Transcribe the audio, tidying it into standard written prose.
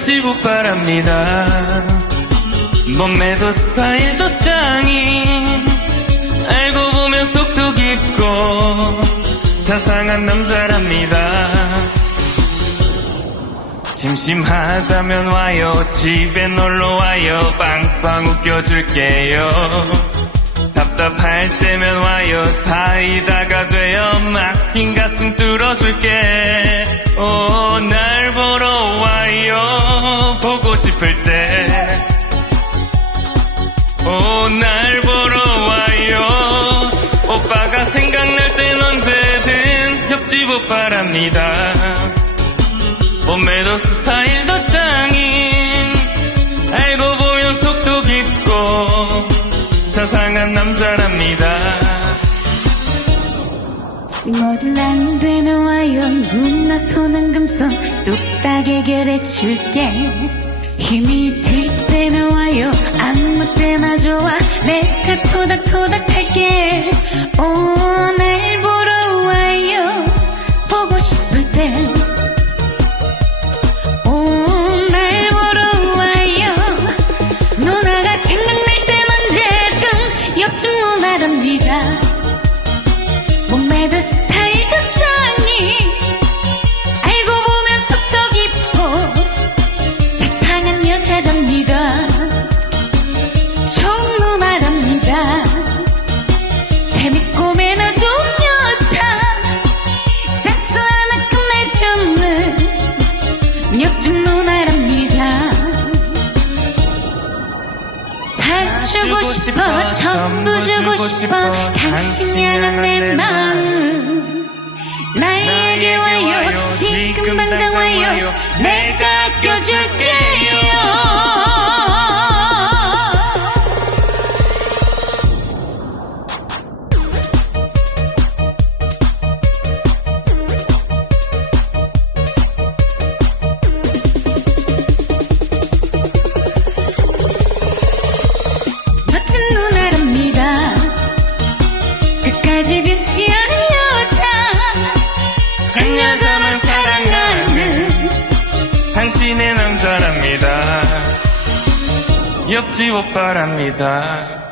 옆집 오빠랍니다. 몸매도 스타일도 짱인, 알고 보면 속도 깊고 자상한 남자랍니다. 심심하다면 와요, 집에 놀러와요, 빵빵 웃겨줄게요. 답답할 때면 와요, 사이다가 되어 막힌 가슴 뚫어줄게. 오, 날 보러 와요, 보고 싶을 때. 오, 날 보러 와요, 오빠가 생각날 땐 언제든 옆집 오빠랍니다. 몸매도 스타일도 짱인, 알고 보면 속도 깊고 자상한 남자랍니다. 뭐든 안 되면 와요, 누나 손은 금손 뚝딱 해결해줄게. 힘이 들 때면 와요, 아무 때나 좋아, 내가 토닥토닥 할게. 오, 날 보러 와요, 보고 싶을 때. 옆집 누나랍니다. 몸매도 스타일도 짱이, 알고 보면 속도 깊고 자상한 여자랍니다. 좋은 누나랍니다. 재밌고 매너 좋은 여자, 센스 하나 끝내주는 옆집 누나랍니다. 다 주고 싶어, 전부 주고 싶어, 당신 향한 내 마음. 나에게 와요, 지금 당장 와요, 내가 아껴줄게요. 끝까지 변치 않은 여자, 한 여자만 사랑하는 당신의 남자랍니다. 옆집 오빠랍니다.